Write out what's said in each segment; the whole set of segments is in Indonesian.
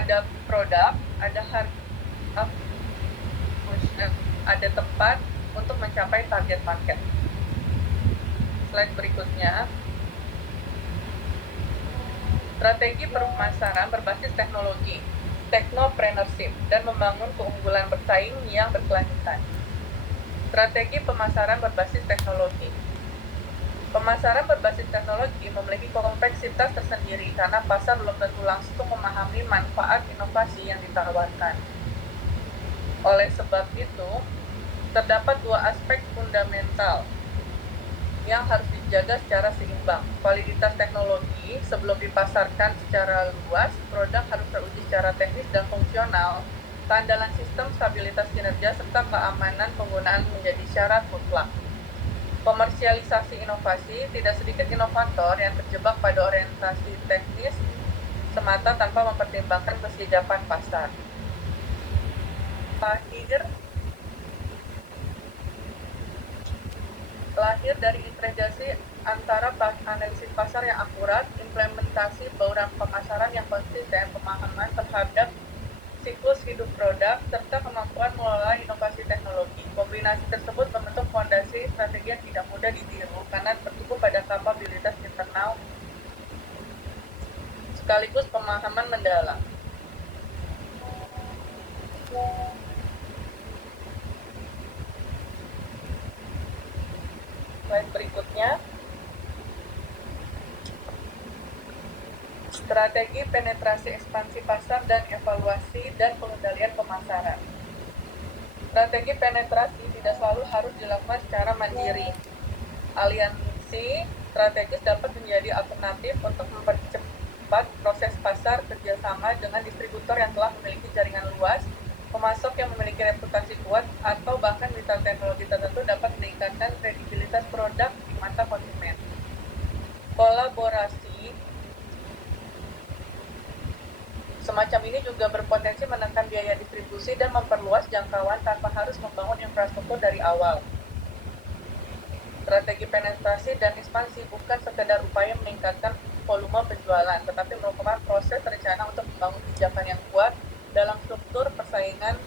ada produk, ada harga, ada tempat untuk mencapai target market. Slide berikutnya. Strategi pemasaran berbasis teknologi, technopreneurship, dan membangun keunggulan bersaing yang berkelanjutan. Strategi pemasaran berbasis teknologi. Pemasaran berbasis teknologi memiliki kompleksitas tersendiri karena pasar belum tentu langsung memahami manfaat inovasi yang ditawarkan. Oleh sebab itu, terdapat dua aspek fundamental yang harus dijaga secara seimbang. Validitas teknologi sebelum dipasarkan secara luas, produk harus teruji secara teknis dan fungsional. Keandalan sistem, stabilitas kinerja, serta keamanan penggunaan menjadi syarat mutlak. Komersialisasi inovasi, tidak sedikit inovator yang terjebak pada orientasi teknis semata tanpa mempertimbangkan kesiapan pasar. Lahir dari integrasi antara analisis pasar yang akurat, implementasi bauran pemasaran yang konsisten, pemahaman terhadap siklus hidup produk, serta kemampuan mengelola inovasi teknologi. Kombinasi tersebut membentuk fondasi strategi yang tidak mudah ditiru karena bertumbuh pada kapabilitas internal sekaligus pemahaman mendalam. Slide berikutnya. Strategi penetrasi ekspansi pasar dan evaluasi dan pengendalian pemasaran. Strategi penetrasi tidak selalu harus dilakukan secara mandiri. Aliansi strategis dapat menjadi alternatif untuk mempercepat proses pasar kerjasama dengan distributor yang telah memiliki jaringan luas, pemasok yang memiliki reputasi kuat, atau bahkan mitra teknologi tertentu dapat meningkatkan kredibilitas produk di mata konsumen. Kolaborasi semacam ini juga berpotensi menekan biaya distribusi dan memperluas jangkauan tanpa harus membangun infrastruktur dari awal. Strategi penetrasi dan ekspansi bukan sekedar upaya meningkatkan volume penjualan, tetapi merupakan proses rencana untuk membangun pijakan yang kuat dalam struktur persaingan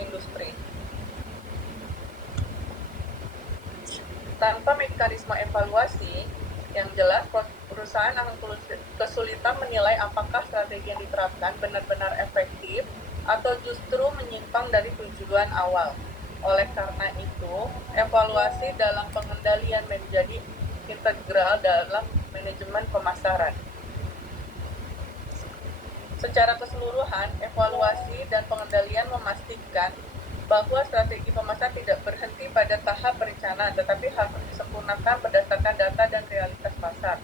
industri. Tanpa mekanisme evaluasi yang jelas, perusahaan akan kesulitan menilai apakah strategi yang diterapkan benar-benar efektif atau justru menyimpang dari tujuan awal. Oleh karena itu, evaluasi dalam pengendalian menjadi integral dalam manajemen pemasaran. Secara keseluruhan, evaluasi dan pengendalian memastikan bahwa strategi pemasaran tidak berhenti pada tahap perencanaan, tetapi harus disempurnakan berdasarkan data dan realitas pasar.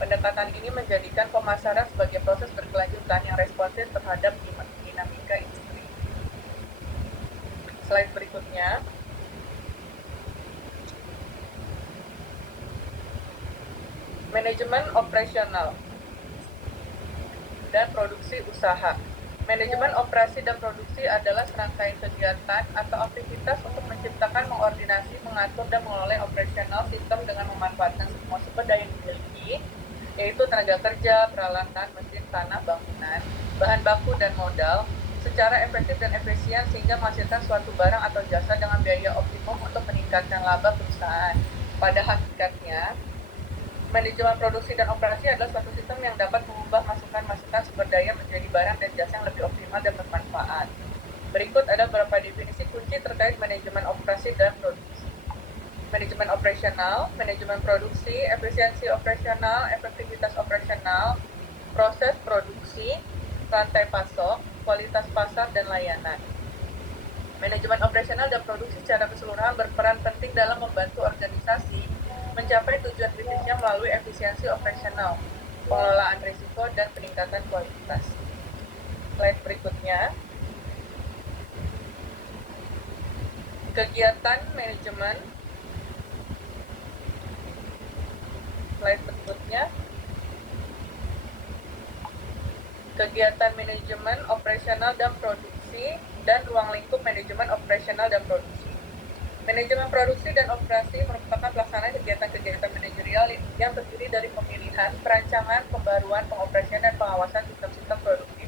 Pendekatan ini menjadikan pemasaran sebagai proses berkelanjutan yang responsif terhadap dinamika industri. Slide berikutnya. Manajemen operasional dan produksi usaha. Manajemen operasi dan produksi adalah serangkaian kegiatan atau aktivitas untuk menciptakan, mengordinasi, mengatur, dan mengelola operasional sistem dengan memanfaatkan semua sumber daya yang dimiliki, yaitu tenaga kerja, peralatan, mesin, tanah, bangunan, bahan baku, dan modal, secara efektif dan efisien sehingga menghasilkan suatu barang atau jasa dengan biaya optimum untuk meningkatkan laba perusahaan. Pada hakikatnya, manajemen produksi dan operasi adalah suatu sistem yang dapat mengubah masukan-masukan sumber daya menjadi barang dan jasa yang lebih optimal dan bermanfaat. Berikut ada beberapa definisi kunci terkait manajemen operasi dan produksi. Manajemen operasional, manajemen produksi, efisiensi operasional, efektivitas operasional, proses produksi, rantai pasok, kualitas pasar, dan layanan. Manajemen operasional dan produksi secara keseluruhan berperan penting dalam membantu organisasi mencapai tujuan bisnisnya melalui efisiensi operasional, pengelolaan risiko, dan peningkatan kualitas. Slide berikutnya. Kegiatan manajemen. Slide berikutnya. Kegiatan manajemen operasional dan produksi dan ruang lingkup manajemen operasional dan produksi. Manajemen produksi dan operasi merupakan pelaksanaan kegiatan-kegiatan manajerial yang terdiri dari pemilihan, perancangan, pembaruan, pengoperasian, dan pengawasan sistem-sistem produktif.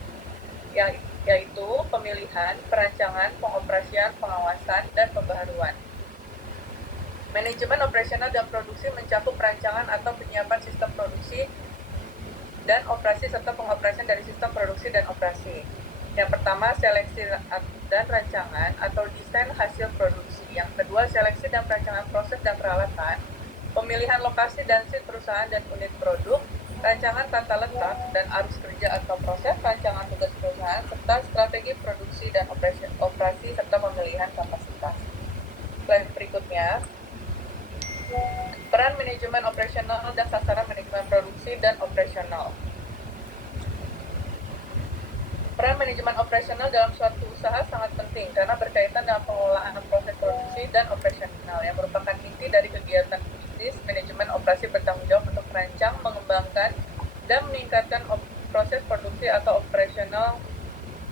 yaitu pemilihan, perancangan, pengoperasian, pengawasan, dan pembaharuan. Manajemen operasional dan produksi mencakup perancangan atau penyiapan sistem produksi dan operasi serta pengoperasian dari sistem produksi dan operasi. Yang pertama, seleksi dan rancangan atau desain hasil produksi. Yang kedua, seleksi dan perancangan proses dan peralatan. Pemilihan lokasi dan seat perusahaan dan unit produk, rancangan tata letak dan arus kerja atau proses, rancangan tugas perusahaan, serta strategi produksi dan operasi serta pemilihan kapasitas. Slide berikutnya. Peran manajemen operasional dan sasaran manajemen produksi dan operasional. Peran manajemen operasional dalam suatu usaha sangat penting karena berkaitan dengan pengelolaan proses produksi dan operasional yang merupakan inti dari kegiatan bisnis. Manajemen operasi bertanggung jawab untuk merancang, mengembangkan, dan meningkatkan proses produksi atau operasional.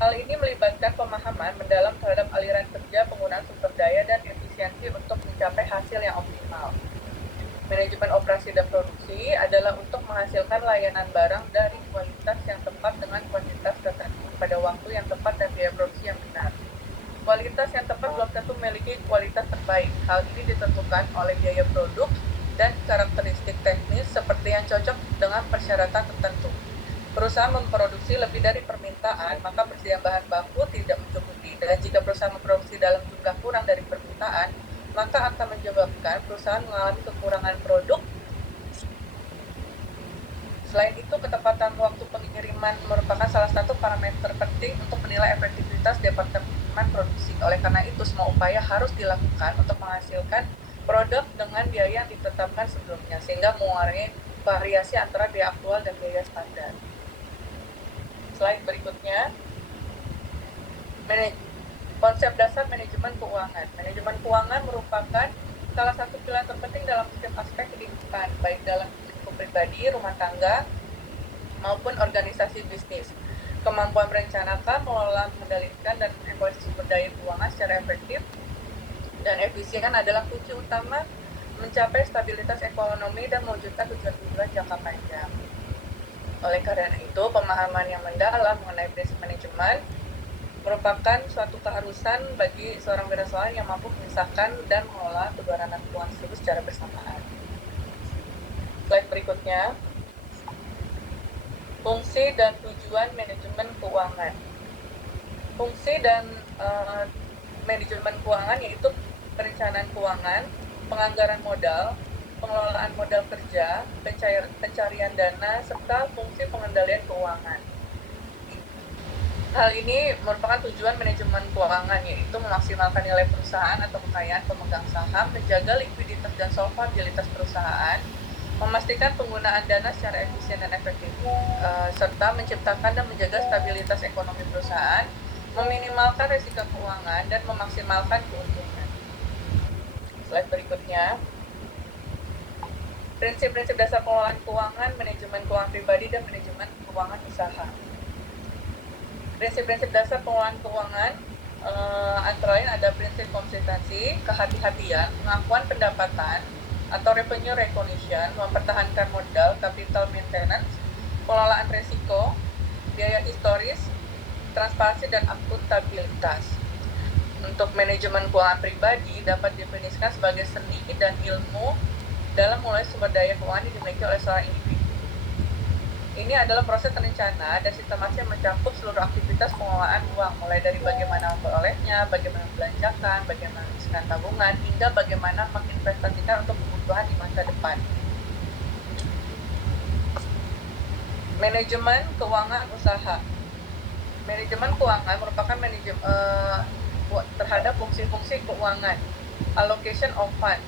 Hal ini melibatkan pemahaman mendalam terhadap aliran kerja, penggunaan sumber daya, dan efisiensi untuk mencapai hasil yang optimal. Manajemen operasi dan produksi adalah untuk menghasilkan layanan barang dari kualitas yang tepat dengan kuantitas tertentu pada waktu yang tepat dan biaya produksi yang benar. Kualitas yang tepat belum tentu memiliki kualitas terbaik. Hal ini ditentukan oleh biaya produk dan karakteristik teknis seperti yang cocok dengan persyaratan tertentu. Perusahaan memproduksi lebih dari permintaan, maka persediaan bahan baku tidak mencukupi. Dan jika perusahaan memproduksi dalam jumlah kurang dari permintaan, maka akan menyebabkan perusahaan mengalami kekurangan produk. Selain itu, ketepatan waktu pengiriman merupakan salah satu parameter penting untuk menilai efektivitas departemen produksi. Oleh karena itu, semua upaya harus dilakukan untuk menghasilkan produk dengan biaya yang ditetapkan sebelumnya, sehingga mengurangi variasi antara biaya aktual dan biaya standar. Slide berikutnya. Konsep dasar manajemen keuangan. Manajemen keuangan merupakan salah satu pilar terpenting dalam setiap aspek kehidupan, baik dalam lingkup pribadi, rumah tangga, maupun organisasi bisnis. Kemampuan merencanakan, mengelola, mengendalikan, dan mengevaluasi sumber daya keuangan secara efektif dan efisien adalah kunci utama mencapai stabilitas ekonomi dan mewujudkan tujuan-tujuan jangka panjang. Oleh karena itu, pemahaman yang mendalam mengenai prinsip manajemen merupakan suatu keharusan bagi seorang wirausahawan yang mampu memisahkan dan mengelola kedua ranah keuangan tersebut secara bersamaan. Slide berikutnya. Fungsi dan tujuan manajemen keuangan. Fungsi dan manajemen keuangan yaitu perencanaan keuangan, penganggaran modal, pengelolaan modal kerja, pencarian dana, serta fungsi pengendalian keuangan. Hal ini merupakan tujuan manajemen keuangan, yaitu memaksimalkan nilai perusahaan atau kekayaan pemegang saham, menjaga likuiditas dan solvabilitas perusahaan, memastikan penggunaan dana secara efisien dan efektif, serta menciptakan dan menjaga stabilitas ekonomi perusahaan, meminimalkan risiko keuangan, dan memaksimalkan keuntungan. Slide berikutnya. Prinsip-prinsip dasar pengelolaan keuangan, manajemen keuangan pribadi, dan manajemen keuangan usaha. Prinsip-prinsip dasar pengelolaan keuangan antara lain ada prinsip konsistensi, kehati-hatian, pengakuan pendapatan atau revenue recognition, mempertahankan modal, capital maintenance, pengelolaan risiko, biaya historis, transparansi, dan akuntabilitas. Untuk manajemen keuangan pribadi dapat didefinisikan sebagai seni dan ilmu dalam mengelola sumber daya keuangan yang dimiliki oleh seorang individu. Ini adalah proses terencana dan sistematis yang mencakup seluruh aktivitas pengelolaan uang, mulai dari bagaimana memperolehnya, bagaimana membelanjakan, bagaimana mengisikan tabungan, hingga bagaimana menginvestasikan untuk kebutuhan di masa depan. Manajemen keuangan usaha. Manajemen keuangan merupakan manajemen terhadap fungsi-fungsi keuangan, allocation of fund,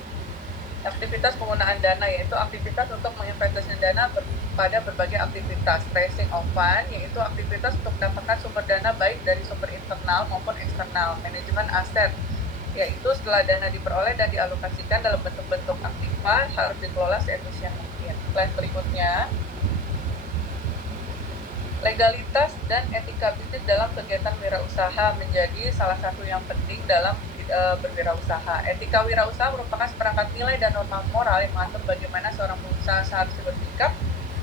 aktivitas penggunaan dana yaitu aktivitas untuk menginvestasikan dana pada berbagai aktivitas, raising of fund yaitu aktivitas untuk mendapatkan sumber dana baik dari sumber internal maupun eksternal, manajemen aset yaitu setelah dana diperoleh dan dialokasikan dalam bentuk-bentuk aktiva harus dikelola seefisien mungkin. Slide berikutnya. Legalitas dan etika bisnis dalam kegiatan wirausaha menjadi salah satu yang penting dalam berwirausaha. Etika wirausaha merupakan seperangkat nilai dan norma moral yang mengatur bagaimana seorang pengusaha seharusnya bersikap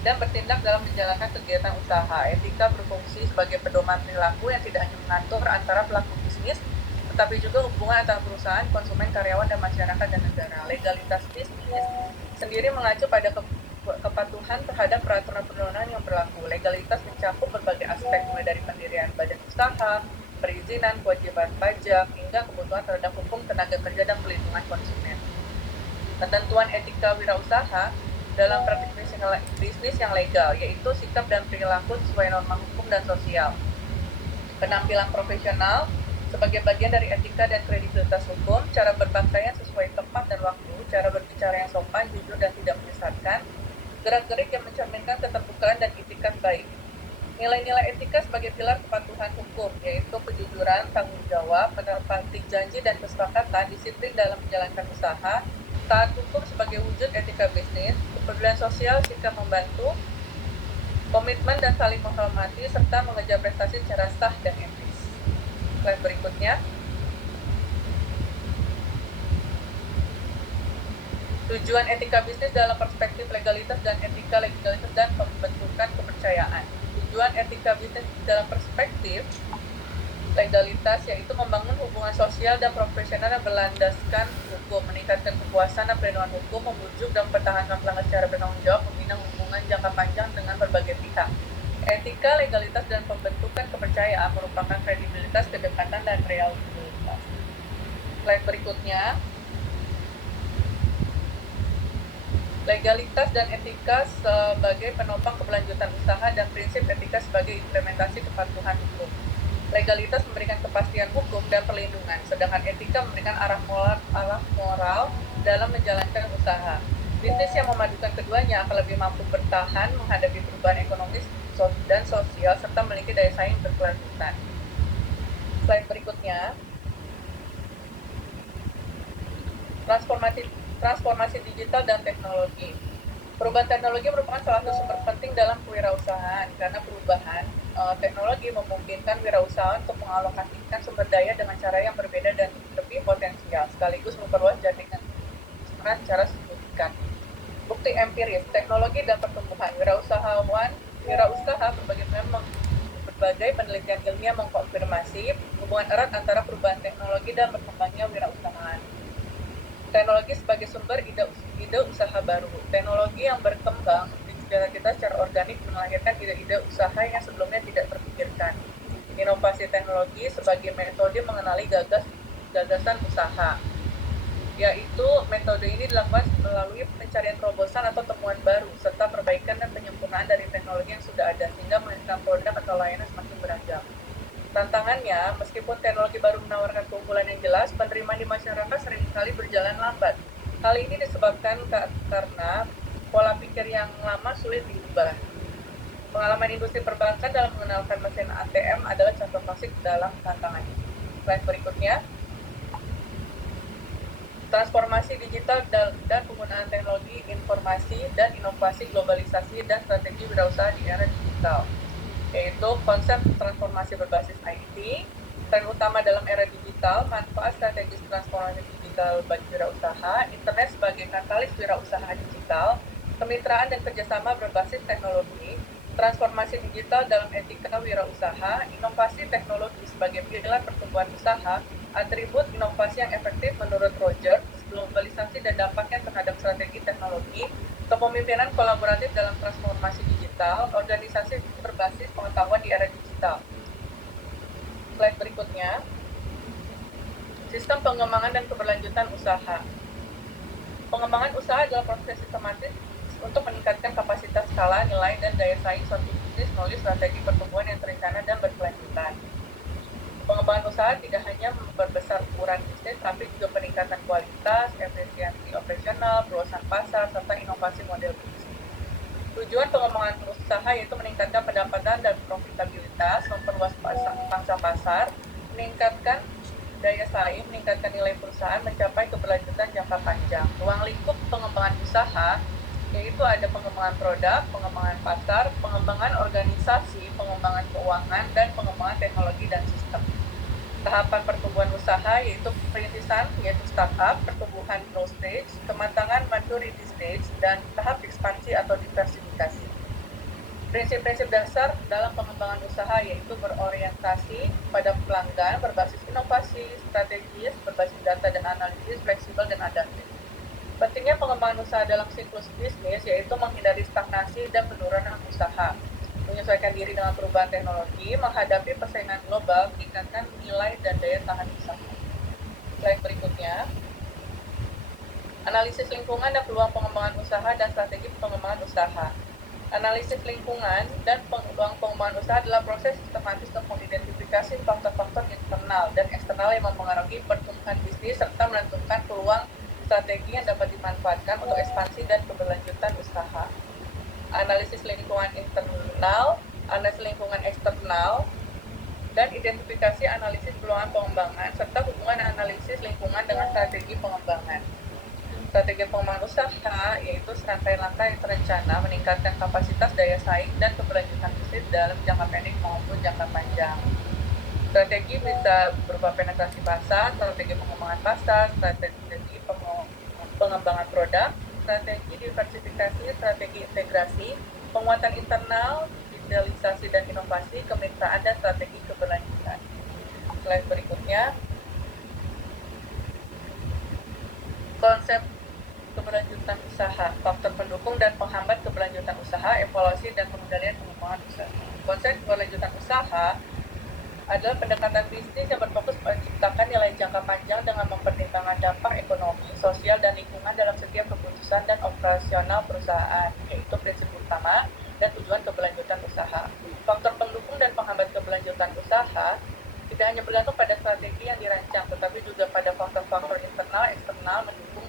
dan bertindak dalam menjalankan kegiatan usaha. Etika berfungsi sebagai pedoman perilaku yang tidak hanya mengatur antara pelaku bisnis, tetapi juga hubungan antara perusahaan, konsumen, karyawan, dan masyarakat dan negara. Legalitas bisnis sendiri mengacu pada kepatuhan terhadap peraturan perundang-undangan yang berlaku. Legalitas mencakup berbagai aspek, mulai dari pendirian badan usaha, perizinan, kewajiban pajak, hingga kebutuhan terhadap hukum, tenaga kerja, dan pelindungan konsumen. Ketentuan etika wirausaha dalam praktik bisnis yang legal, yaitu sikap dan perilaku sesuai norma hukum dan sosial. Penampilan profesional sebagai bagian dari etika dan kredibilitas hukum, cara berpakaian sesuai tempat dan waktu, cara berbicara yang sopan, jujur, dan tidak menyesatkan, gerak-gerik yang mencerminkan keterbukaan dan itikat baik. Nilai-nilai etika sebagai pilar kepatuhan hukum, yaitu kejujuran, tanggung jawab, menepati janji dan kesepakatan, disiplin dalam menjalankan usaha, taat hukum sebagai wujud etika bisnis, kepedulian sosial, sikap membantu, komitmen dan saling menghormati, serta mengejar prestasi secara sah dan etis. Slide berikutnya. Tujuan etika bisnis dalam perspektif legalitas dan etika legalitas dan pembentukan kepercayaan. Tujuan etika bisnis dalam perspektif legalitas yaitu membangun hubungan sosial dan profesional yang berlandaskan hukum, meningkatkan kepuasan dan perlindungan hukum, membujuk dan mempertahankan pelanggan secara bertanggung jawab, membina hubungan jangka panjang dengan berbagai pihak. Etika, legalitas, dan pembentukan kepercayaan merupakan kredibilitas, kedekatan, dan reliabilitas. Slide berikutnya. Legalitas dan etika sebagai penopang keberlanjutan usaha dan prinsip etika sebagai implementasi kepatuhan hukum. Legalitas memberikan kepastian hukum dan perlindungan, sedangkan etika memberikan arah moral dalam menjalankan usaha. Bisnis yang memadukan keduanya akan lebih mampu bertahan menghadapi perubahan ekonomis dan sosial serta memiliki daya saing berkelanjutan. Slide berikutnya. Transformasi digital dan teknologi. Perubahan teknologi merupakan salah satu sumber penting dalam kewirausahaan karena perubahan teknologi memungkinkan wirausahaan untuk mengalokasikan sumber daya dengan cara yang berbeda dan lebih potensial, sekaligus memperluas jaringan secara signifikan. Bukti empiris, teknologi dan pertumbuhan. Wirausaha berbagai penelitian ilmiah mengkonfirmasi hubungan erat antara perubahan teknologi dan berkembangnya wirausahaan. Teknologi sebagai sumber ide usaha baru. Teknologi yang berkembang di sejarah kita secara organik melahirkan ide-ide usaha yang sebelumnya tidak terpikirkan. Inovasi teknologi sebagai metode mengenali gagasan usaha, yaitu metode ini dilakukan melalui pencarian terobosan atau temuan baru, serta perbaikan dan penyempurnaan dari teknologi yang sudah ada, sehingga menghasilkan produk atau layanan semakin beragam. Tantangannya, meskipun teknologi baru menawarkan keunggulan yang jelas, penerimaan di masyarakat seringkali berjalan lambat. Hal ini disebabkan karena pola pikir yang lama sulit diubah. Pengalaman industri perbankan dalam mengenalkan mesin ATM adalah contoh klasik dalam tantangan ini. Slide berikutnya. Transformasi digital dan penggunaan teknologi informasi dan inovasi, globalisasi, dan strategi wirausaha di era digital, yaitu konsep transformasi berbasis IT, tren utama dalam era digital, manfaat strategis transformasi digital bagi wirausaha, internet sebagai katalis wirausaha digital, kemitraan dan kerjasama berbasis teknologi, transformasi digital dalam etika wirausaha, inovasi teknologi sebagai pilar pertumbuhan usaha, atribut inovasi yang efektif menurut Rogers, globalisasi dan dampaknya terhadap strategi teknologi, kepemimpinan kolaboratif dalam transformasi digital, organisasi berbasis pengetahuan di era digital. Slide berikutnya. Sistem pengembangan dan keberlanjutan usaha. Pengembangan usaha adalah proses sistematis untuk meningkatkan kapasitas skala, nilai, dan daya saing suatu bisnis melalui strategi pertumbuhan yang terencana dan berkelanjutan. Pengembangan usaha tidak hanya memperbesar ukuran bisnis, tapi juga peningkatan kualitas, efisiensi operasional, peluasan pasar, serta inovasi model bisnis. Tujuan pengembangan usaha yaitu meningkatkan pendapatan dan profitabilitas, memperluas pangsa pasar, meningkatkan daya saing, meningkatkan nilai perusahaan, mencapai keberlanjutan jangka panjang. Ruang lingkup pengembangan usaha yaitu ada pengembangan produk, pengembangan pasar, pengembangan organisasi, pengembangan keuangan, dan pengembangan teknologi dan sistem. Tahapan pertumbuhan usaha yaitu perintisan, yaitu startup, pertumbuhan growth stage, kematangan maturity stage, dan tahap ekspansi atau diversifikasi. Prinsip-prinsip dasar dalam pengembangan usaha yaitu berorientasi pada pelanggan, berbasis inovasi, strategis, berbasis data dan analisis, fleksibel dan adaptif. Pentingnya pengembangan usaha dalam siklus bisnis yaitu menghindari stagnasi dan penurunan usaha, menyesuaikan diri dengan perubahan teknologi, menghadapi persaingan global, meningkatkan nilai dan daya tahan usaha. Slide berikutnya. Analisis lingkungan dan peluang pengembangan usaha dan strategi pengembangan usaha. Analisis lingkungan dan peluang pengembangan usaha adalah proses sistematis untuk mengidentifikasi faktor-faktor internal dan eksternal yang mempengaruhi pertumbuhan bisnis serta menentukan peluang strategi yang dapat dimanfaatkan untuk ekspansi dan keberlanjutan usaha. Analisis lingkungan internal, analisis lingkungan eksternal, dan identifikasi analisis peluang pengembangan serta hubungan analisis lingkungan dengan strategi pengembangan. Strategi pengembangan usaha yaitu serangkaian langkah yang terencana meningkatkan kapasitas daya saing dan keberlanjutan bisnis dalam jangka pendek maupun jangka panjang. Strategi bisa berupa penetrasi pasar, strategi pengembangan pasar, strategi pengembangan produk, strategi diversifikasi, strategi integrasi, penguatan internal, digitalisasi dan inovasi, kemitraan, dan strategi keberlanjutan. Slide berikutnya. Konsep keberlanjutan usaha, faktor pendukung dan penghambat keberlanjutan usaha, evaluasi dan pengendalian pengembangan usaha. Konsep keberlanjutan usaha adalah pendekatan bisnis yang berfokus pada menciptakan nilai jangka panjang dengan mempertimbangkan dampak ekonomi, sosial, dan lingkungan dalam setiap keputusan dan operasional perusahaan, yaitu prinsip utama dan tujuan keberlanjutan usaha. Faktor pendukung dan penghambat keberlanjutan usaha tidak hanya bergantung pada strategi yang dirancang, tetapi juga pada faktor-faktor internal, eksternal mendukung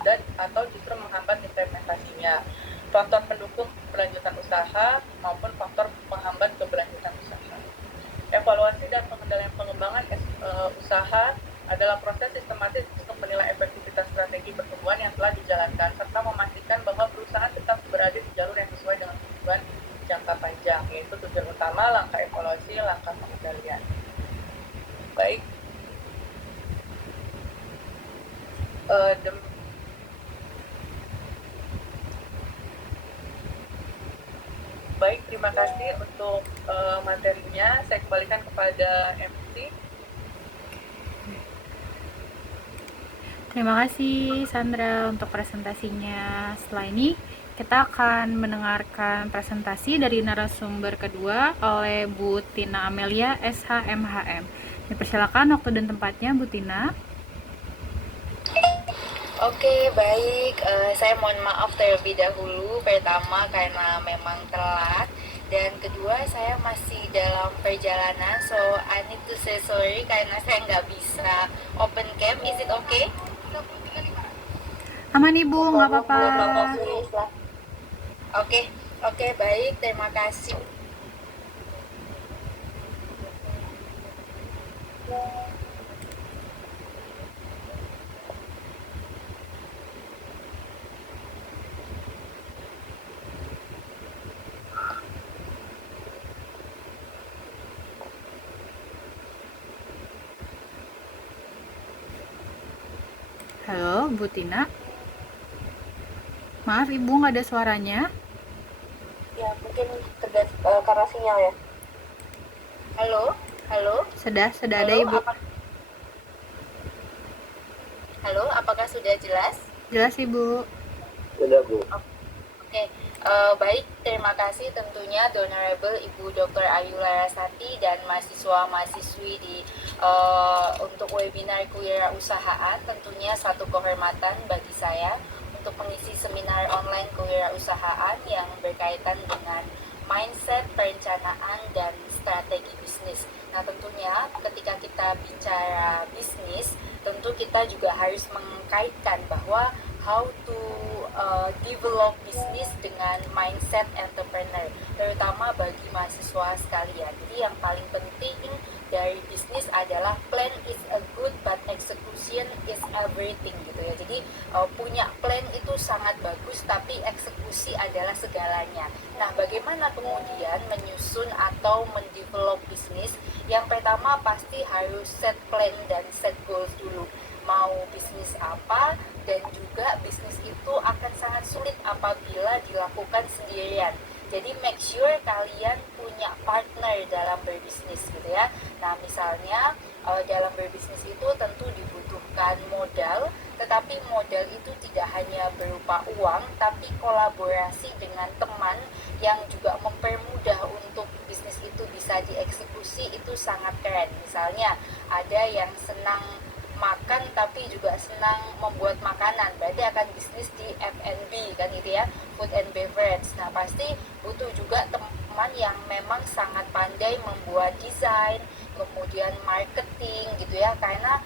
dan atau justru menghambat implementasinya. Faktor pendukung keberlanjutan usaha maupun faktor penghambat keberlanjutan usaha. Evaluasi dan pengendalian pengembangan usaha adalah proses sistematis untuk menilai efektivitas strategi pertumbuhan yang telah dijalankan serta memastikan bahwa perusahaan tetap berada di jalur yang sesuai dengan tujuan jangka panjang, yaitu tujuan utama, langkah evaluasi, langkah pengendalian. Baik. Baik, terima kasih untuk materinya. Saya kembalikan kepada MC. Terima kasih Sandra untuk presentasinya. Setelah ini kita akan mendengarkan presentasi dari narasumber kedua oleh Bu Tina Amelia, SHMHM. Dipersilakan waktu dan tempatnya, Bu Tina. Oke, baik. Saya mohon maaf terlebih dahulu. Pertama, karena memang telat. Dan kedua, saya masih dalam perjalanan. So, I need to say sorry karena saya nggak bisa open cam. Is it okay? Aman Ibu, nggak apa-apa. Oke, baik. Terima kasih. Halo, Bu Tina. Maaf Ibu, nggak ada suaranya. Ya, mungkin karena sinyal ya. Halo. Sudah ada Ibu. Halo, apakah sudah jelas? Jelas Ibu. Sudah, Bu. Oke, baik, terima kasih tentunya Honorable Ibu Dr. Ayu Larasati dan mahasiswa-mahasiswi untuk webinar kewirausahaan. Tentunya satu kehormatan bagi saya untuk mengisi seminar online kewirausahaan yang berkaitan dengan mindset, perencanaan, dan strategi bisnis. Nah, tentunya ketika kita bicara bisnis, tentu kita juga harus mengkaitkan bahwa how to develop bisnis dengan mindset entrepreneur, terutama bagi mahasiswa sekalian. Jadi yang paling penting dari bisnis adalah plan is a good but execution is everything gitu ya. Jadi punya plan itu sangat bagus, tapi eksekusi adalah segalanya. Nah, bagaimana kemudian menyusun atau mendevelop bisnis? Yang pertama pasti harus set plan dan set goals dulu. Mau bisnis apa, dan juga bisnis itu akan sangat sulit apabila dilakukan sendirian. Jadi make sure kalian punya partner dalam berbisnis gitu ya. Nah misalnya dalam berbisnis itu tentu dibutuhkan modal, tetapi modal itu tidak hanya berupa uang, tapi kolaborasi dengan teman yang juga mempermudah untuk bisnis itu bisa dieksekusi itu sangat keren. Misalnya ada yang senang makan tapi juga senang membuat makanan, berarti akan bisnis di F&B kan gitu ya, food and beverage. Nah pasti butuh juga teman yang memang sangat pandai membuat desain, kemudian marketing gitu ya, karena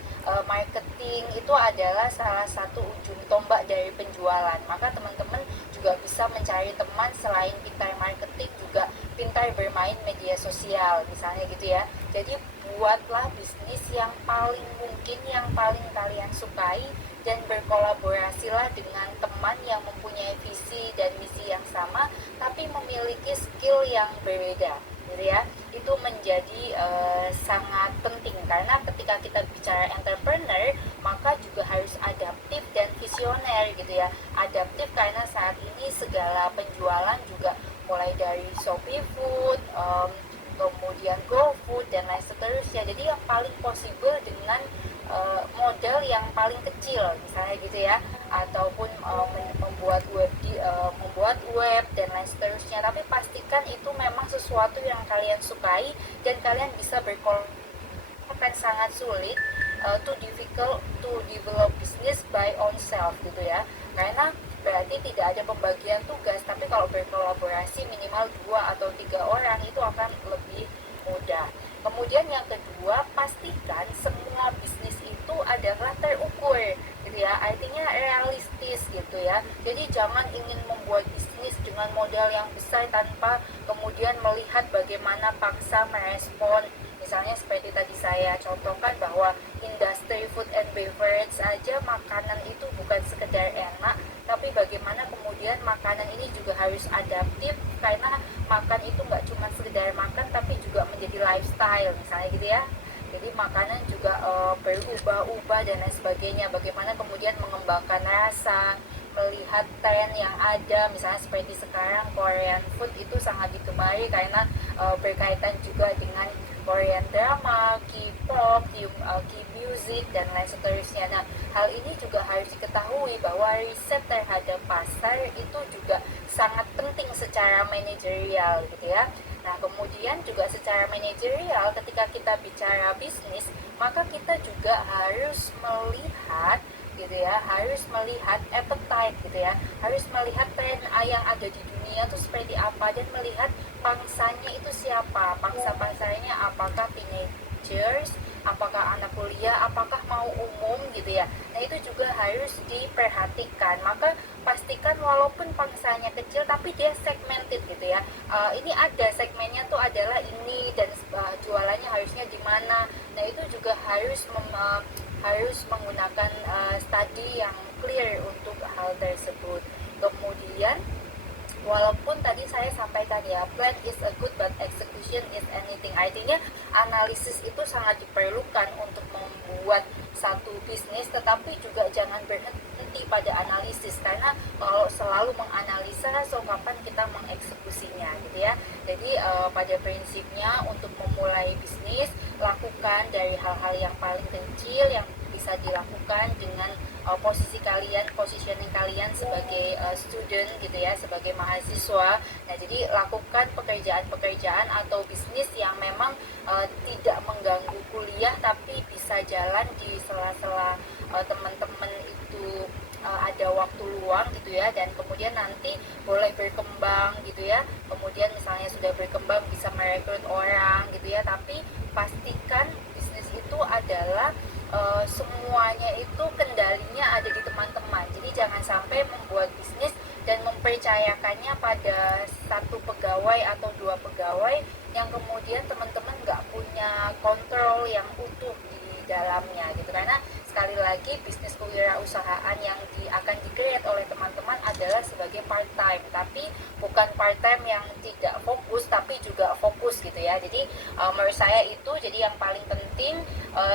marketing itu adalah salah satu ujung tombak dari penjualan. Maka teman-teman juga bisa mencari teman selain pintar marketing juga pintar bermain media sosial misalnya gitu ya. Jadi buatlah bisnis yang paling mungkin, yang paling kalian sukai, dan berkolaborasilah dengan teman yang mempunyai visi dan misi yang sama tapi memiliki skill yang berbeda gitu ya. Itu menjadi sangat penting, karena ketika kita bicara entrepreneur maka juga harus adaptif dan visioner gitu ya. Adaptif karena saat ini segala penjualan juga mulai dari Shopee Food, kemudian GoFood dan lain seterusnya. Jadi yang paling possible dengan modal yang paling kecil misalnya gitu ya, ataupun membuat web dan lain seterusnya. Tapi pastikan itu memang sesuatu yang kalian sukai dan kalian bisa berkolaborasi. Akan sangat sulit difficult to develop business by own self gitu ya, karena berarti tidak ada pembagian tugas. Tapi kalau berkolaborasi minimal 2 atau 3 orang itu akan lebih mudah. Kemudian yang kedua, pastikan semua bisnis itu adalah terukur gitu ya, artinya realistis gitu ya. Jadi jangan ingin membuat bisnis dengan modal yang besar tanpa kemudian melihat bagaimana paksa merespon. Misalnya seperti tadi saya contohkan bahwa industri food and beverage saja makanan itu bukan sekedar enak, tapi bagaimana kemudian makanan ini juga harus adaptif, karena makan itu nggak cuma sekedar makan tapi juga menjadi lifestyle misalnya gitu ya. Jadi makanan juga berubah-ubah dan lain sebagainya. Bagaimana kemudian mengembangkan rasa, melihat tren yang ada, misalnya seperti sekarang Korean food itu sangat digemari karena berkaitan juga dengan Korean drama, K-pop, K-music dan lain seterusnya. Nah, hal ini juga harus diketahui bahwa riset terhadap pasar itu juga sangat penting secara manajerial gitu ya. Nah, kemudian juga secara manajerial ketika kita bicara bisnis, maka kita juga harus melihat gitu ya, harus melihat appetite gitu ya, harus melihat tren yang ada di dunia itu seperti apa, dan melihat pangsanya itu siapa, pangsa-pangsanya apakah teenagers, apakah anak kuliah, apakah mau umum gitu ya. Nah itu juga harus diperhatikan. Maka pastikan walaupun pangsanya kecil tapi dia segmented gitu ya. Ini ada segmennya tuh adalah ini, dan jualannya harusnya di mana. Nah itu juga harus menggunakan studi yang clear untuk hal tersebut. Kemudian walaupun tadi saya sampaikan ya, plan is a good but execution is anything. Artinya analisis itu sangat diperlukan untuk membuat satu bisnis, tetapi juga jangan berhenti pada analisis, karena kalau selalu menganalisa, so kapan kita mengeksekusinya gitu ya. Jadi pada prinsipnya untuk memulai bisnis, lakukan dari hal-hal yang paling kecil yang bisa dilakukan dengan positioning kalian sebagai student gitu ya, sebagai mahasiswa. Nah jadi lakukan pekerjaan-pekerjaan atau bisnis yang memang tidak mengganggu kuliah, tapi bisa jalan di sela-sela teman-teman itu ada waktu luang gitu ya, dan kemudian nanti boleh berkembang gitu ya. Kemudian misalnya sudah berkembang bisa merekrut orang gitu ya, tapi pastikan bisnis itu adalah semuanya itu kendalinya ada di teman-teman. Jadi jangan sampai membuat bisnis dan mempercayakannya pada satu pegawai atau 2 pegawai yang kemudian teman-teman nggak punya kontrol yang utuh di dalamnya gitu. Karena sekali lagi bisnis kewirausahaan yang akan di-create oleh teman-teman adalah sebagai part time, tapi bukan part time yang tidak fokus tapi juga fokus gitu ya. Jadi menurut saya itu jadi yang paling penting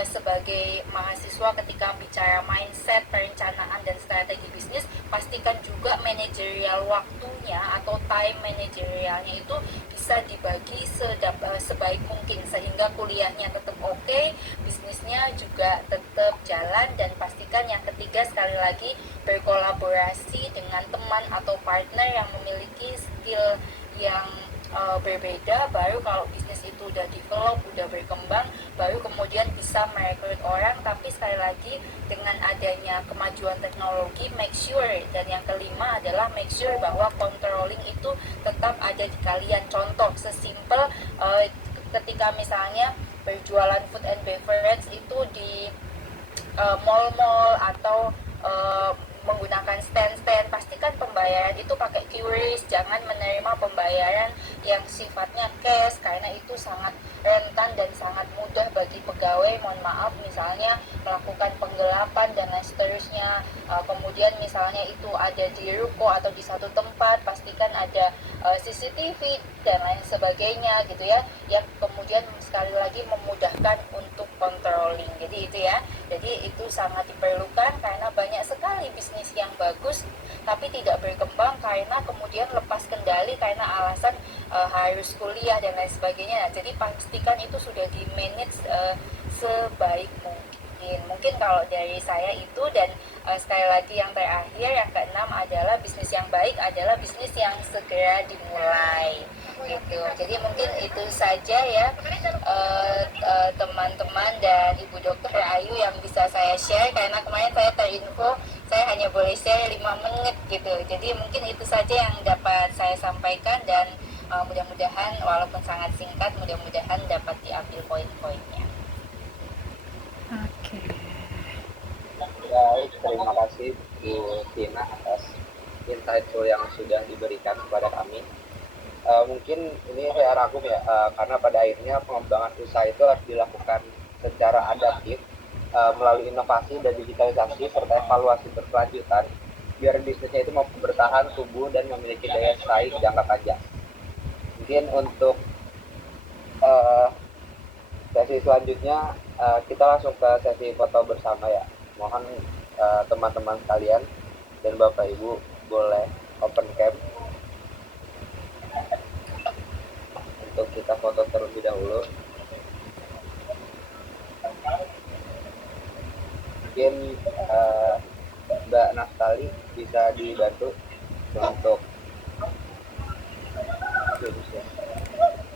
sebagai mahasiswa ketika bicara mindset, perencanaan dan strategi bisnis, pastikan juga manajerial waktunya atau time manajerialnya itu bisa dibagi sebaik mungkin sehingga kuliahnya tetap oke, bisnisnya juga tetap jalan, dan pastikan yang ketiga sekali lagi berkolaborasi dengan teman atau partner yang memiliki skill yang berbeda. Baru kalau bisnis itu udah develop, udah berkembang, baru kemudian bisa merekrut orang. Tapi sekali lagi dengan adanya kemajuan teknologi, make sure, dan yang kelima adalah make sure bahwa controlling itu tetap ada di kalian. Contoh sesimpel ketika misalnya berjualan food and beverage itu di mall-mall atau menggunakan stand-stand, pastikan pembayaran itu pakai QRIS, jangan menerima pembayaran yang sifatnya cash karena itu sangat rentan dan sangat mudah bagi pegawai, mohon maaf, misalnya melakukan penggelapan dan lain seterusnya. Kemudian misalnya itu ada di ruko atau di satu tempat, pastikan ada CCTV dan lain sebagainya gitu ya, yang kemudian sekali lagi memudahkan untuk controlling. Jadi itu ya, jadi itu sangat diperlukan karena banyak sekali bisnis yang bagus tapi tidak berkembang karena kemudian lepas kendali karena alasan harus kuliah dan lain sebagainya. Nah, jadi pastikan itu sudah di manage sebaik mungkin. Mungkin kalau dari saya itu, dan sekali lagi yang terakhir, yang keenam adalah bisnis yang baik adalah bisnis yang segera dimulai gitu. Jadi mungkin itu saja ya teman-teman dan Ibu Dokter Ayu yang bisa saya share, karena kemarin saya terinfo saya hanya boleh share 5 menit gitu. Jadi mungkin itu saja yang dapat saya sampaikan, dan mudah-mudahan walaupun sangat singkat, mudah-mudahan dapat diambil poin-poinnya. Oke. Baik, terima kasih Bu Tina atas insightful yang sudah diberikan kepada kami. Mungkin ini saya rangkum ya, karena pada akhirnya pengembangan usaha itu harus dilakukan secara adaptif melalui inovasi dan digitalisasi serta evaluasi berkelanjutan biar bisnisnya itu mampu bertahan, tumbuh, dan memiliki daya saing jangka panjang. Mungkin untuk sesi selanjutnya kita langsung ke sesi foto bersama ya. Mohon teman-teman sekalian dan Bapak Ibu boleh open cam untuk kita foto terlebih dahulu. Mungkin Mbak Naftali bisa dibantu untuk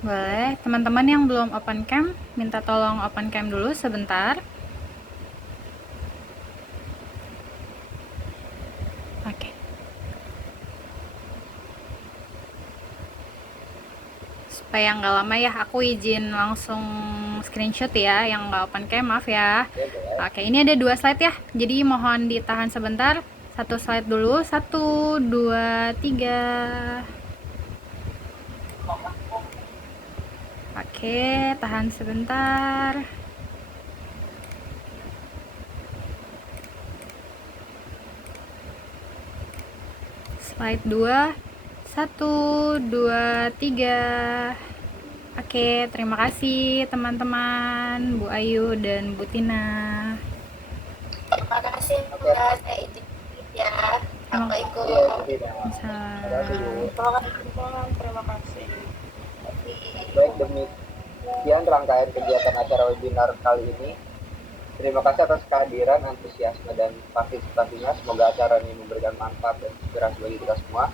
Boleh, teman-teman yang belum open cam, minta tolong open cam dulu sebentar. Oke. Supaya nggak lama ya, aku izin langsung screenshot ya, yang nggak open cam, maaf ya. Oke, ini ada 2 slide ya, jadi mohon ditahan sebentar. 1 slide dulu, 1, 2, 3. Oke, tahan sebentar. Slide 2, 1, 2, 3. Oke, terima kasih teman-teman, Bu Ayu dan Bu Tina. Terima kasih Mbak, saya izin ya. Assalamualaikum. Terima kasih. Baik, demikian rangkaian kegiatan acara webinar kali ini. Terima kasih atas kehadiran, antusiasme, dan partisipasinya. Semoga acara ini memberikan manfaat dan inspirasi bagi kita semua.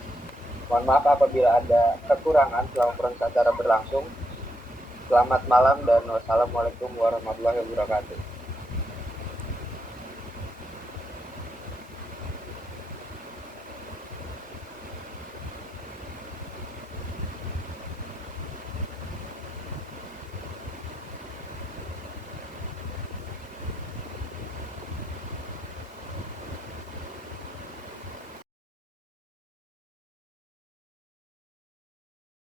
Mohon maaf apabila ada kekurangan selama proses acara berlangsung. Selamat malam dan wassalamualaikum warahmatullahi wabarakatuh.